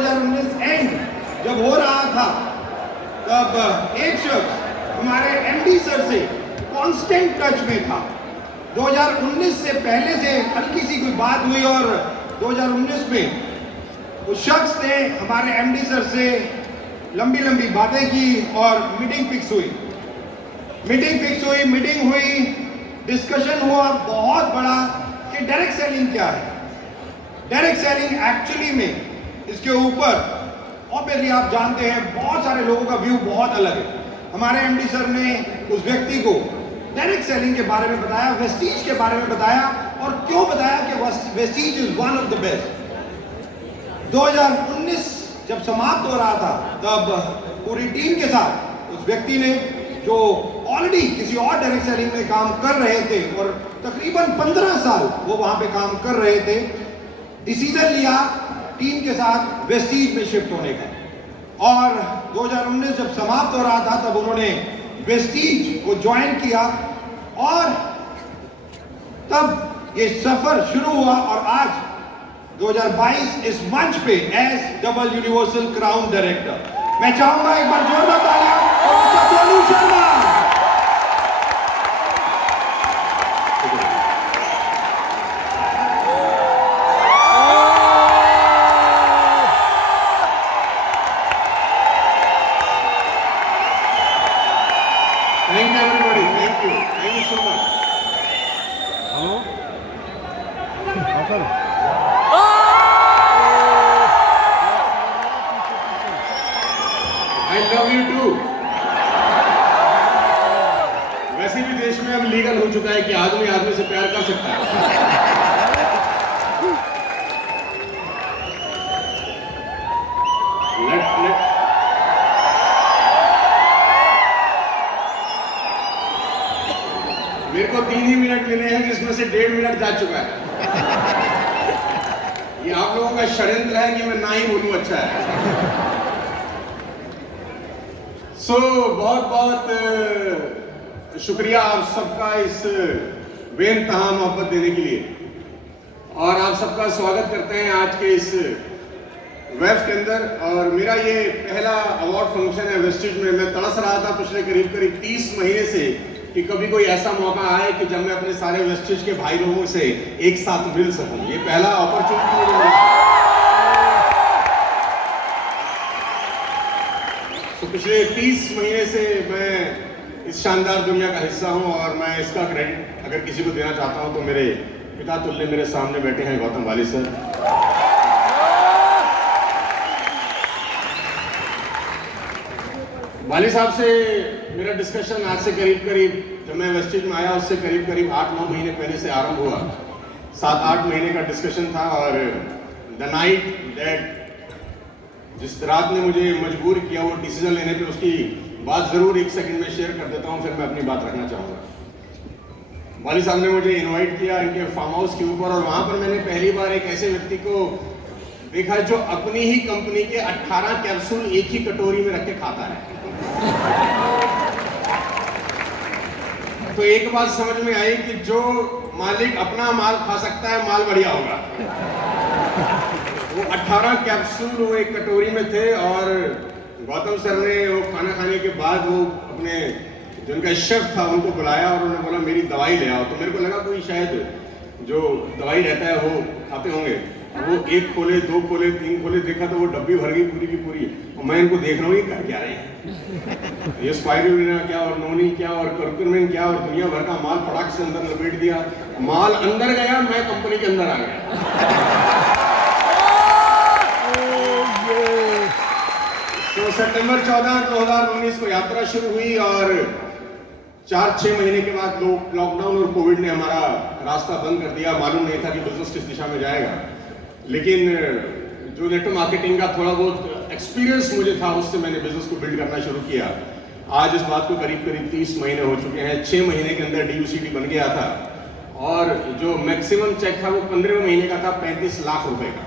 2019 and जब हो रहा था तब एक शख्स हमारे एमडी सर से कांस्टेंट टच में था। 2019 से पहले से हल्की सी कोई बात हुई और 2019 में उस शख्स ने हमारे एमडी सर से लंबी लंबी बातें की और मीटिंग फिक्स हुई, मीटिंग हुई, डिस्कशन हुआ बहुत बड़ा कि डायरेक्ट सेलिंग क्या है। डायरेक्ट सेलिंग एक्चुअली में इसके ऊपर ऑब्वियसली आप जानते हैं बहुत सारे लोगों का व्यू बहुत अलग है। हमारे एमडी सर ने उस व्यक्ति को डायरेक्ट सेलिंग के बारे में बताया, वेस्टीज के बारे में बताया और क्यों बताया कि Vestige is one of the best. 2019 जब समाप्त हो रहा था तब पूरी टीम के साथ उस व्यक्ति ने जो ऑलरेडी किसी और डायरेक्ट सेलिंग में काम कर रहे थे और तकरीबन 15 साल वो वहां पे काम कर रहे थे, डिसीजन लिया टीम के साथ वेस्टीज में शिफ्ट होने का। और 2019 जब समाप्त हो रहा था तब उन्होंने वेस्टीज को ज्वाइन किया और तब ये सफर शुरू हुआ और आज 2022 इस मंच पे as double universal crown director मैं चाहूंगा एक बार जोरदार तालियां Golu Sharma. Thank you everybody. Thank you so much. Hello? Awesome. I love you too. वैसे भी देश में अब लीगल हो चुका है कि आदमी आदमी से प्यार कर सकता है। let मेरे को 3 ही मिनट मिले हैं जिसमें से 1.5 मिनट जा चुका है। ये आप लोगों का षड्यंत्र है कि मैं ना ही बोलूं अच्छा है। बहुत बहुत शुक्रिया आप सबका इस बेइंतहा मोहब्बत देने के लिए और आप सबका स्वागत करते हैं आज के इस वेब के अंदर। और मेरा ये पहला अवार्ड फंक्शन है वेस्टीज में। मैं तरस रहा था पिछले करीब 30 महीने से कि कभी कोई ऐसा मौका आए कि जब मैं अपने सारे वेस्टीज के भाई लोगों से एक साथ मिल सकूं। ये पहला अपॉर्चुनिटी मुझे मिला। तो पिछले 30 महीने से मैं इस शानदार दुनिया का हिस्सा हूं और मैं इसका क्रेडिट अगर किसी को देना चाहता हूं तो मेरे पिता तुल्य मेरे सामने बैठे हैं गौतम वाली सर। वाली साहब से मेरा डिस्कशन आज से करीब जब मैं वेस्टीज में आया उससे करीब 8-9 महीने पहले से आरंभ हुआ। 7-8 महीने का डिस्कशन था और द नाइट दैट जिस रात ने मुझे मजबूर किया वो डिसीजन लेने पे उसकी बात जरूर 1 सेकंड में शेयर कर देता हूँ, फिर मैं अपनी बात रखना चाहूँगा। वाली साहब ने मुझे इनवाइट किया इनके फार्म हाउस के ऊपर और वहाँ पर मैंने पहली बार एक ऐसे व्यक्ति को देखा जो अपनी ही कंपनी के 18 कैप्सूल एक ही कटोरी में रख के खाता है। तो एक बात समझ में आई कि जो मालिक अपना माल खा सकता है माल बढ़िया होगा। वो 18 कैप्सूल वो एक कटोरी में थे और गौतम सर ने वो खाना खाने के बाद वो अपने जो उनका शेफ था उनको बुलाया और उन्होंने बोला मेरी दवाई ले आओ। तो मेरे को लगा कोई शायद जो दवाई रहता है वो खाते होंगे। वो 1 खोले 2 खोले 3 खोले, देखा तो वो डब्बी भर गई पूरी की पूरी। और मैं इनको देख रहा हूँ ये कर क्या रहे हैं। ये स्पाइरुलिना क्या और नोनी क्या और कर्कुमिन क्या और दुनिया भर का माल फटाक से अंदर लपेट दिया। माल अंदर गया, मैं कंपनी के अंदर आ गया। तो सितंबर 14, 2019 को यात्रा शुरू हुई और 4-6 महीने के बाद लॉकडाउन और कोविड ने हमारा रास्ता बंद कर दिया। मालूम नहीं था कि बिजनेस किस दिशा में जाएगा, लेकिन जो नेटवर्क मार्केटिंग का थोड़ा बहुत एक्सपीरियंस मुझे था उससे मैंने बिजनेस को बिल्ड करना शुरू किया। आज इस बात को करीब 30 महीने हो चुके हैं। 6 महीने के अंदर DUCD बन गया था और जो मैक्सिमम चेक था वो 15वें महीने का था 35 लाख रुपए का।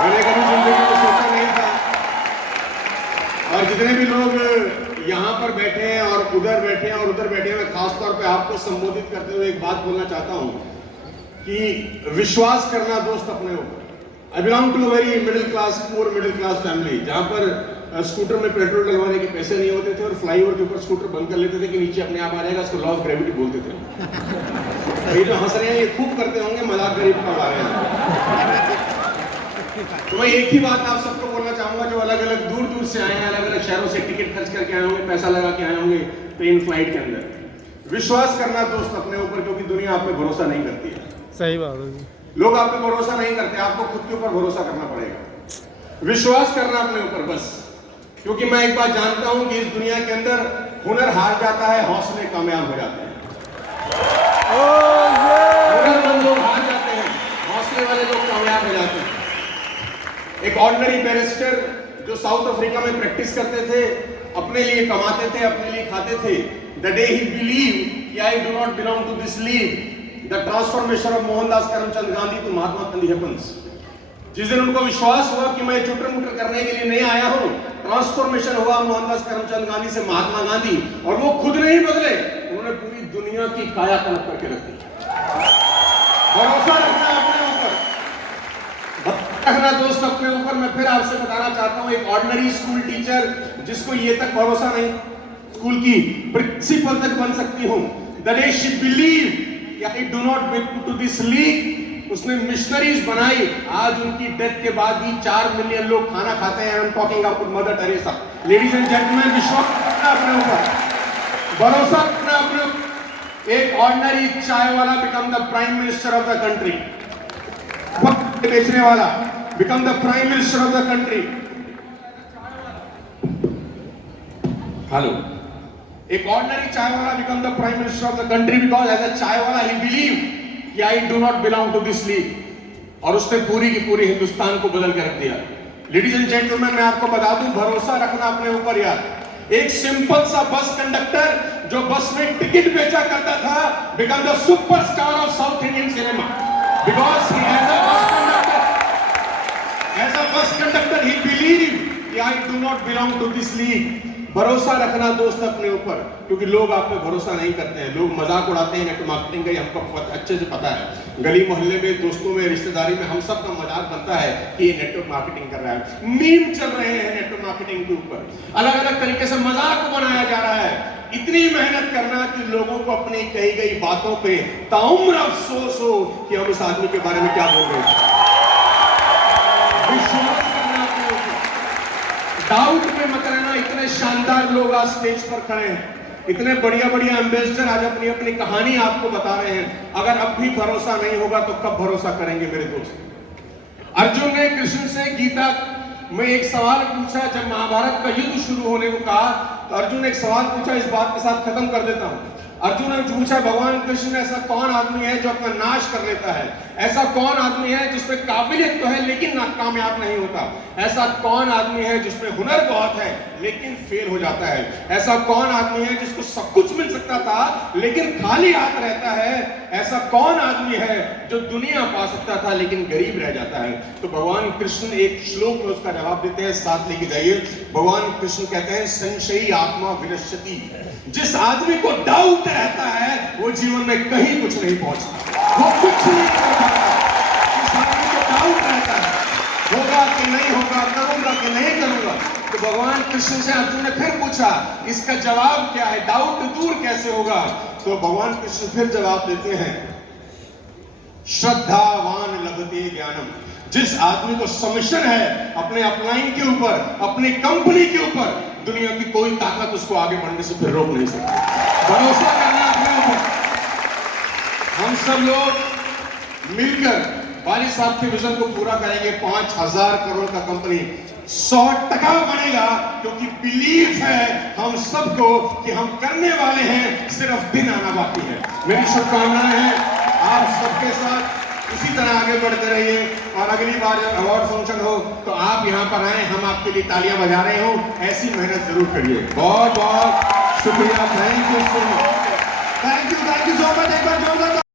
मैंने कभी जिंदगी में सोचा नहीं था। और जितने भी लोग यहाँ पर बैठे हैं और उधर बैठे हैं और उधर बैठे हैं, मैं खासतौर पे आपको संबोधित करते हुए एक बात बोलना चाहता हूँ कि विश्वास करना दोस्त अपने ऊपर। I belong to a very middle class, poor middle class family, जहां पर स्कूटर में पेट्रोल डलवाने के पैसे नहीं होते थे और फ्लाईओवर के ऊपर स्कूटर बंद कर लेते थे कि नीचे अपने आप आ जाएगा, उसको लॉ ऑफ ग्रेविटी बोलते थे। ये जो हंस रहे हैं ये खूब करते होंगे, मजाक गरीब का आ रहे हैं। तो मैं एक ही बात आप सबको बोलना चाहूंगा, जो अलग अलग दूर दूर से आए हैं, अलग अलग शहरों से टिकट खर्च करके आए होंगे, पैसा लगा के आए होंगे ट्रेन फ्लाइट के अंदर, विश्वास करना दोस्त अपने ऊपर, क्योंकि दुनिया आप पे भरोसा नहीं करती है। सही बात है जी। लोग आप पे भरोसा नहीं करते, आपको खुद के ऊपर भरोसा करना पड़ेगा, विश्वास करना अपने ऊपर बस। क्योंकि मैं एक बात जानता हूं कि इस दुनिया के अंदर हुनर हार जाता है, हौसले कामयाब हो जाते हैं। हुनरमंद लोग हार जाते हैं, हौसले वाले लोग कामयाब हो जाते हैं। एक ऑर्डिनरी बैरिस्टर जो साउथ अफ्रीका में प्रैक्टिस करते थे, अपने लिए कमाते थे, अपने लिए खाते थे, द डे ही बिलीव कि I do not belong to this league, the transformation of Mohandas Karamchand Gandhi to Mahatma Gandhi happens. जिस दिन उनको विश्वास हुआ कि मैं चुटर मुटर करने के लिए नहीं आया हूं, ट्रांसफॉर्मेशन हुआ मोहनदास करमचंद गांधी से महात्मा गांधी, और वो खुद नहीं बदले, उन्होंने पूरी दुनिया की कायाकल्प करके रख दी। भरोसा रखना अपने ऊपर, रखना दोस्त अपने ऊपर। मैं फिर आपसे बताना चाहता हूं, एक ऑर्डिनरी स्कूल टीचर जिसको ये तक भरोसा नहीं स्कूल की प्रिंसिपल तक बन सकती हूं, the day she believe I do not belong to this league, उसने मिशनरीज बनाई। आज उनकी डेथ के बाद भी 4 मिलियन लोग खाना खाते हैं। I am talking about mother Teresa. Ladies and gentleman, विश्वास रखना अपने ऊपर, भरोसा रखना अपने ऊपर। एक ordinary chai wala become the prime minister of the country, बेचने वाला become the prime minister of the country. Hello, एक ordinary chai wala become the prime minister of the country because as a chai wala he believe कि I do not belong to this league, और उसने पूरी की पूरी हिंदुस्तान को बदल के रख दिया। लेडीज एंड जेंटलमैन, मैं आपको बता दूं, भरोसा रखना अपने ऊपर यार। एक सिंपल सा बस कंडक्टर जो बस में टिकट बेचा करता था, become the superstar of South Indian cinema because he as a bus conductor he believe कि I do not belong to this league. भरोसा रखना दोस्त अपने ऊपर, क्योंकि लोग आप पे भरोसा नहीं करते हैं, लोग मजाक उड़ाते हैं नेटवर्क मार्केटिंग का, हमको अच्छे से पता है। गली मोहल्ले में, दोस्तों में, रिश्तेदारी में हम सब का मजाक बनता है कि ये नेटवर्क मार्केटिंग कर रहा है। मीम चल रहे हैं नेटवर्क मार्केटिंग के ऊपर, अलग अलग तरीके से मजाक बनाया जा रहा है। इतनी मेहनत करना कि लोगों को अपनी कही गई बातों पे ताउम्र अफसोस हो कि हम इस आदमी के बारे में क्या बोल रहे हैं। विश्वास करना अपने ऊपर, डाउट में मत रहना। इतने शानदार लोग आज स्टेज पर खड़े हैं, इतने बढ़िया बढ़िया एम्बेसडर आज अपनी अपनी कहानी आपको बता रहे हैं। अगर अब भी भरोसा नहीं होगा तो कब भरोसा करेंगे मेरे दोस्त। अर्जुन ने कृष्ण से गीता में एक सवाल पूछा, जब महाभारत का युद्ध शुरू होने को कहा तो अर्जुन ने एक सवाल पूछा, इस बात के साथ खत्म कर देता हूं। अर्जुन ने पूछा, भगवान कृष्ण, ऐसा कौन आदमी है जो अपना नाश कर लेता है? ऐसा कौन आदमी है जिसमें काबिलियत तो है लेकिन कामयाब नहीं होता? ऐसा कौन आदमी है जिसमें हुनर बहुत है लेकिन फेल हो जाता है? ऐसा कौन आदमी है जिसको सब कुछ मिल सकता था लेकिन खाली हाथ रहता है? ऐसा कौन आदमी है जो दुनिया पा सकता था लेकिन गरीब रह जाता है? तो भगवान कृष्ण एक श्लोक में उसका जवाब देते हैं, साथ लेके जाइए। भगवान कृष्ण कहते हैं, संशयी आत्मा विनश्यति। जिस आदमी को डाउट रहता है वो जीवन में कहीं कुछ नहीं पहुंचता, वो कुछ नहीं कर पाता। जिस आदमी को डाउट रहता है होगा कि नहीं होगा, करूंगा कि नहीं करूंगा, तो भगवान कृष्ण से अर्जुन ने फिर पूछा, इसका जवाब क्या है? डाउट दूर कैसे होगा? तो भगवान कृष्ण फिर जवाब देते हैं, श्रद्धावान लभते ज्ञानम। जिस आदमी को सबमिशन है अपने अपलाइन के ऊपर, अपनी कंपनी के ऊपर, दुनिया की कोई ताकत उसको आगे बढ़ने से फिर रोक नहीं सकती। भरोसा करना अपने ऊपर। हम सब लोग मिलकर वाली साहब के विजन को पूरा करेंगे। 5000 करोड़ का कंपनी 100% बनेगा, क्योंकि बिलीफ है हम सबको कि हम करने वाले हैं, सिर्फ दिन आना बाकी है। मेरी शुभकामनाएं हैं आप सबके साथ, इसी तरह आगे बढ़ते रहिए। और अगली बार जब अवार्ड फंक्शन हो तो आप यहाँ पर आए, हम आपके लिए तालियां बजा रहे हो, ऐसी मेहनत जरूर करिए। बहुत बहुत शुक्रिया, थैंक यू सो मच।